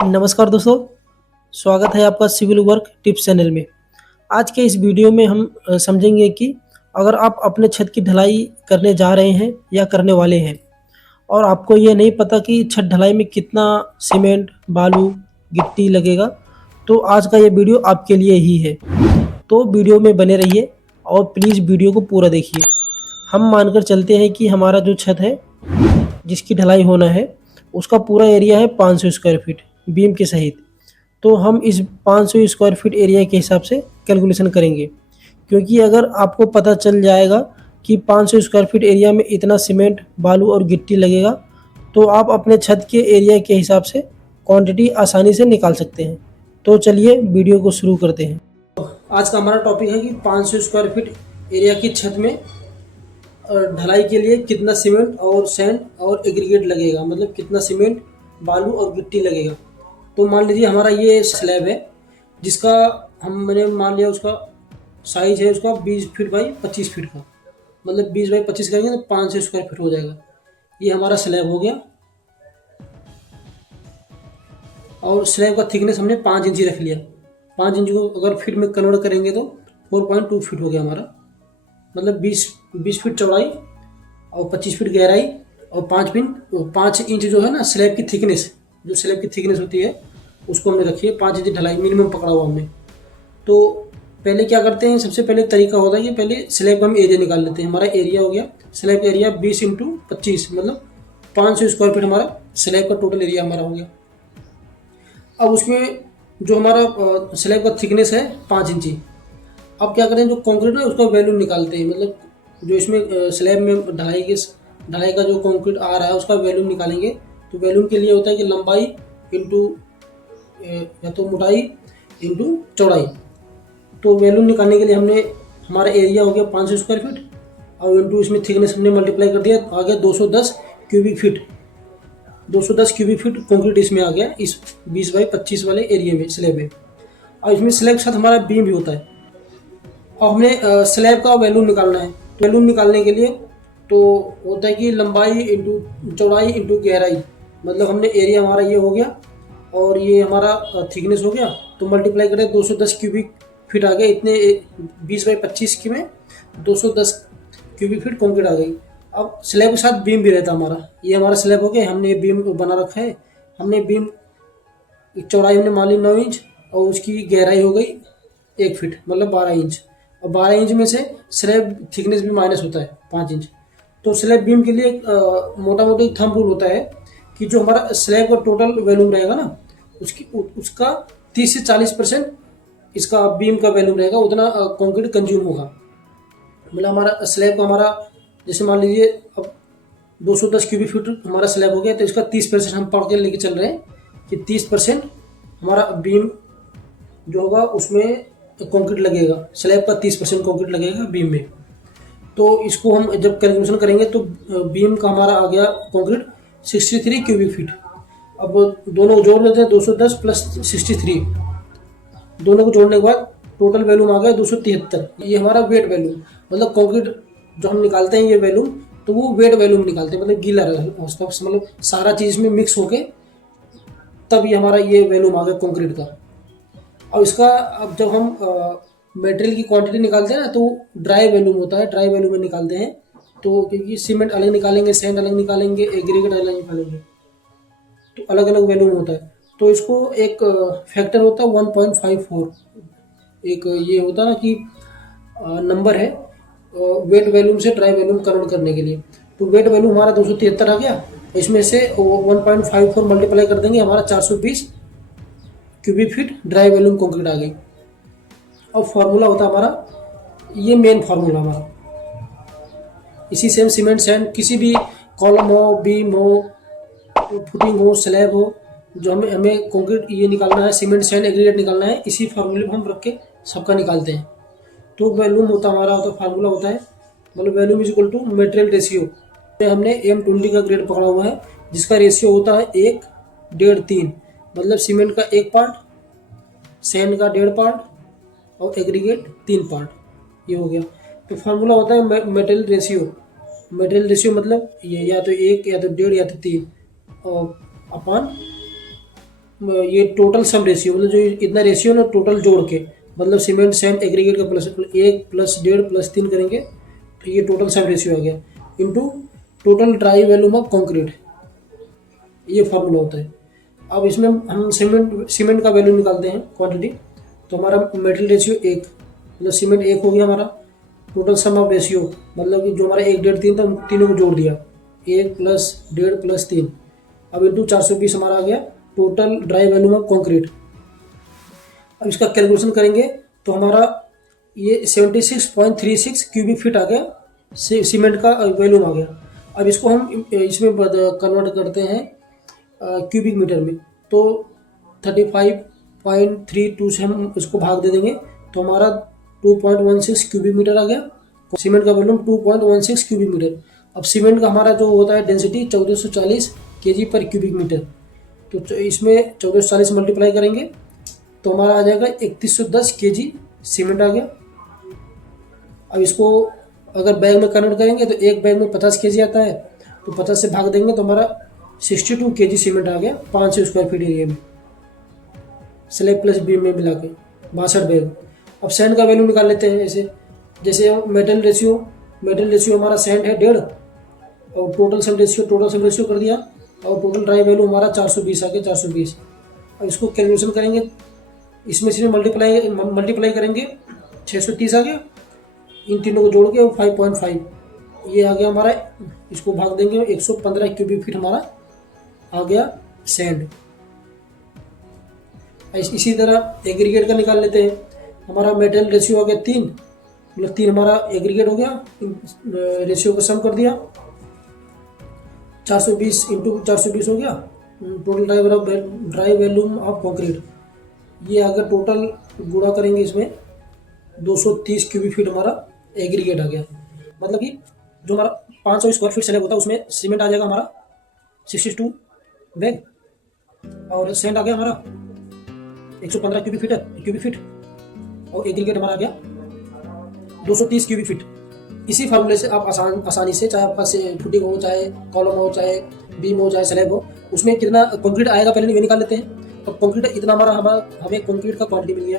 नमस्कार दोस्तों, स्वागत है आपका सिविल वर्क टिप्स चैनल में। आज के इस वीडियो में हम समझेंगे कि अगर आप अपने छत की ढलाई करने जा रहे हैं या करने वाले हैं और आपको ये नहीं पता कि छत ढलाई में कितना सीमेंट, बालू, गिट्टी लगेगा, तो आज का ये वीडियो आपके लिए ही है। तो वीडियो में बने रहिए और प्लीज़ वीडियो को पूरा देखिए। हम मानकर चलते हैं कि हमारा जो छत है, जिसकी ढलाई होना है, उसका पूरा एरिया है 500 स्क्वायर फीट बीम के सहित। तो हम इस 500 स्क्वायर फीट एरिया के हिसाब से कैलकुलेशन करेंगे, क्योंकि अगर आपको पता चल जाएगा कि 500 स्क्वायर फीट एरिया में इतना सीमेंट, बालू और गिट्टी लगेगा, तो आप अपने छत के एरिया के हिसाब से क्वांटिटी आसानी से निकाल सकते हैं। तो चलिए वीडियो को शुरू करते हैं। आज का हमारा टॉपिक है कि 500 स्क्वायर फीट एरिया की छत में ढलाई के लिए कितना सीमेंट और सैंड और एग्रीगेट लगेगा, मतलब कितना सीमेंट, बालू और गिट्टी लगेगा। तो मान लीजिए हमारा ये स्लैब है, जिसका मैंने मान लिया उसका साइज है उसका 20 फीट बाई 25 फीट का, मतलब 20 बाई 25 करेंगे तो 500 स्क्वायर फीट हो जाएगा। ये हमारा स्लैब हो गया और स्लैब का थिकनेस हमने 5 इंची रख लिया। 5 इंच को अगर फीट में कन्वर्ट करेंगे तो 4.2 फीट हो गया हमारा, मतलब 20 फीट चौड़ाई और 25 फीट गहराई और 5 इंच जो है ना स्लैब की थिकनेस, जो स्लैब की थिकनेस होती है उसको हमने रखी है 5 इंच ढलाई मिनिमम पकड़ा हुआ हमने। तो पहले क्या करते हैं, सबसे पहले तरीका होता है कि पहले स्लैब का हम एरिया निकाल लेते हैं। हमारा एरिया हो गया, स्लैब एरिया 20 इंटू 25, मतलब 500 स्क्वायर फीट हमारा स्लैब का टोटल एरिया हमारा हो गया। अब उसमें जो हमारा स्लैब का थिकनेस है 5 इंची। अब क्या करें, जो कंक्रीट है उसका वैल्यूम निकालते हैं, मतलब जो इसमें स्लैब में ढलाई का जो कंक्रीट आ रहा है उसका वैल्यूम निकालेंगे। तो वैल्यूम के लिए होता है कि लंबाई इंटू या तो मोटाई इंटू चौड़ाई। तो वैल्यूम निकालने के लिए हमने हमारा एरिया हो गया 500 स्क्वायर फीट और इंटू इसमें थिकनेस हमने मल्टीप्लाई कर दिया, आ गया 210 cubic feet. 210 cubic feet concrete इसमें आ गया इस 20 बाई 25 वाले एरिया में, स्लैब में। और इसमें स्लैब के साथ हमारा बीम भी होता है। और हमें स्लैब का वैल्यूम निकालना है। वैल्यूम निकालने के लिए तो होता है कि लंबाई इंटू चौड़ाई इंटू गहराई, मतलब हमने एरिया हमारा ये हो गया और ये हमारा थिकनेस हो गया, तो मल्टीप्लाई करें 210 क्यूबिक फीट आ गया। इतने 20 बाई 25 की में 210 क्यूबिक फीट कंक्रीट आ गई। अब स्लैब के साथ बीम भी रहता हमारा, ये हमारा स्लैब हो गया, हमने बीम बना रखा है। हमने बीम चौड़ाई हमने मान ली 9 इंच और उसकी गहराई हो गई 1 फीट, मतलब 12 इंच। और 12 इंच में से स्लैब थिकनेस भी माइनस होता है 5 इंच। तो स्लैब बीम के लिए मोटा मोटी थंब रूल होता है कि जो हमारा स्लैब का टोटल वैल्यूम रहेगा ना, उसका 30 से 40% इसका बीम का वैल्यूम रहेगा, उतना कंक्रीट कंज्यूम होगा। मतलब हमारा स्लैब का हमारा जैसे मान लीजिए अब 210 क्यूबिक फीट हमारा स्लैब हो गया, तो इसका 30% हम पढ़ के लेके चल रहे हैं कि 30% हमारा बीम जो होगा उसमें कंक्रीट लगेगा, स्लैब का 30% कंक्रीट लगेगा बीम में। तो इसको हम जब कैलकुलेशन करेंगे तो बीम का हमारा आ गया कंक्रीट 63 क्यूबिक फीट। अब दोनों जोड़ लेते हैं, 210 प्लस 63, दोनों को जोड़ने के बाद टोटल वैल्यूम आ गया 273। ये हमारा वेट वैल्यूम, मतलब कंक्रीट जो हम निकालते हैं ये वैल्यूम, तो वो वेट वैल्यूम निकालते हैं, मतलब गीला उसका मतलब सारा चीज़ में मिक्स होके तब ये हमारा ये वैल्यूम आ गया कंक्रीट का। और इसका अब जब हम मटेरियल की क्वांटिटी निकालते हैं ना, तो ड्राई वैल्यूम होता है, ड्राई वैल्यूम में निकालते हैं। तो क्योंकि सीमेंट अलग निकालेंगे, सैंड अलग निकालेंगे, एग्रीगेट अलग निकालेंगे, तो अलग अलग वैल्यूम होता है। तो इसको एक फैक्टर होता है 1.54, एक ये होता है ना कि नंबर है वेट वैल्यूम से ड्राई वैल्यूम कन्वर्ट करने के लिए। तो वेट वैल्यूम हमारा 273 आ गया, इसमें से 1.54 मल्टीप्लाई कर देंगे, हमारा 420 cubic feet dry volume concrete आ गई। और फार्मूला होता है हमारा, ये मेन फार्मूला हमारा। इसी से हम सीमेंट सैंड किसी भी कॉलम हो, बीम हो, फुटिंग हो, स्लैब हो, जो हमें कंक्रीट ये निकालना है, सीमेंट सैंड एग्रीगेट निकालना है, इसी फार्मूले में हम रख के सबका निकालते हैं। तो वैल्यूम होता हमारा तो फार्मूला होता है, मतलब volume is equal to material ratio. हमने M20 का ग्रेड पकड़ा हुआ है, जिसका रेशियो होता है 1, 1.5, 3, मतलब सीमेंट का 1 पार्ट, सैंड का 1.5 पार्ट और एग्रीगेट 3 पार्ट, ये हो गया। तो फार्मूला होता है मटेरियल रेशियो। मटेरियल रेशियो मतलब ये या तो 1 या तो 1.5 या तो 3 और अपान ये टोटल सम रेशियो, मतलब जो इतना रेशियो ना टोटल जोड़ के, मतलब सीमेंट सैंड एग्रीगेट का प्लस 1 प्लस 1.5 प्लस 3 करेंगे तो ये टोटल सम रेशियो आ गया, into total dry volume of concrete, ये फार्मूला होता है। अब इसमें हम सीमेंट का वैल्यू निकालते हैं क्वांटिटी। तो हमारा मेटल रेशियो 1, मतलब सीमेंट 1 हो गया हमारा। टोटल सम ऑफ रेशियो, मतलब कि जो हमारा 1 1.5 3 था, उन तीनों को जोड़ दिया, 1 प्लस 1.5 प्लस 3। अब इंटू 420 हमारा आ गया total dry volume of concrete. अब इसका कैलकुलेशन करेंगे तो हमारा ये 76.36 क्यूबिक फीट आ गया, सीमेंट का वॉल्यूम आ गया। अब इसको हम इसमें कन्वर्ट करते हैं क्यूबिक मीटर में, तो 35.32 से हम इसको भाग दे देंगे तो हमारा 2.16 क्यूबिक मीटर आ गया। सीमेंट का वॉल्यूम 2.16 क्यूबिक मीटर। अब सीमेंट का हमारा जो होता है डेंसिटी 1440 केजी पर क्यूबिक मीटर, तो इसमें 1440 मल्टीप्लाई करेंगे तो हमारा आ जाएगा 3110 केजी सीमेंट आ गया। अब इसको अगर बैग में कन्वर्ट करेंगे तो एक बैग में 50 केजी आता है, तो 50 से भाग देंगे तो हमारा 62 केजी सीमेंट आ गया 500 स्क्वायर फीट एरिया में, स्लैब प्लस बीम में मिला के 62 बैग। अब सैंड का वैल्यू निकाल लेते हैं। ऐसे जैसे मेटल रेशियो हमारा सैंड है 1.5, और टोटल सम रेशियो कर दिया, और टोटल ड्राई वैल्यू हमारा 420 आ गया 420। अब इसको कैलकुलेशन करेंगे, इसमें से मल्टीप्लाई करेंगे 630 आ गया, इन तीनों को जोड़ के 5.5 ये आ गया हमारा। इसको भाग देंगे 115 क्यूबिक फीट हमारा आ गया सैंड। इसी तरह एग्रीगेट का निकाल लेते हैं। हमारा मेटल रेशियो आ गया 3, मतलब 3 हमारा एग्रीगेट हो गया, रेशियो को सम कर दिया, 420 इंटू 420 हो गया total dry volume of concrete. ये अगर टोटल गुणा करेंगे इसमें 230 क्यूबिक फीट हमारा एग्रीगेट आ गया। मतलब कि जो हमारा 500 स्क्वायर फीट स्लैब होता है उसमें सीमेंट आ जाएगा हमारा 62 बैग, और सैंड आ गया हमारा 115 क्यूबिक फीट, और एग्रीगेट हमारा आ गया 230 क्यूबिक फीट। इसी फार्मूले से आप आसानी से, चाहे आपका फुटिंग हो, चाहे कॉलम हो, चाहे बीम हो, चाहे स्लैब हो, उसमें कितना कंक्रीट आएगा पहले ये निकाल लेते हैं। अब कंक्रीट इतना हमें कंक्रीट का क्वांटिटी मिल गया।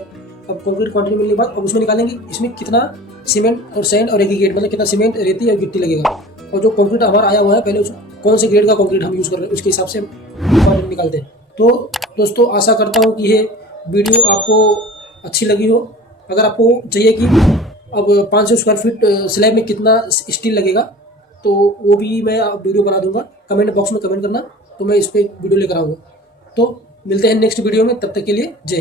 अब कंक्रीट क्वांटिटी मिलने के बाद अब उसमें निकालेंगे इसमें कितना सीमेंट और सैंड और एग्रीगेट, मतलब कितना सीमेंट, रेती और गिट्टी लगेगा, और जो कंक्रीट हमारा आया हुआ है पहले कौन से ग्रेड का कंक्रीट हम यूज़ कर रहे हैं उसके हिसाब से क्वांटिटी निकालते हैं। तो दोस्तों आशा करता हूँ कि ये वीडियो आपको अच्छी लगी हो। अगर आपको चाहिए कि अब 500 स्क्वायर फीट स्लैब में कितना स्टील लगेगा, तो वो भी मैं वीडियो बना दूंगा। कमेंट बॉक्स में कमेंट करना, तो मैं इस पर वीडियो लेकर आऊँगा। तो मिलते हैं नेक्स्ट वीडियो में, तब तक के लिए जय हिंद।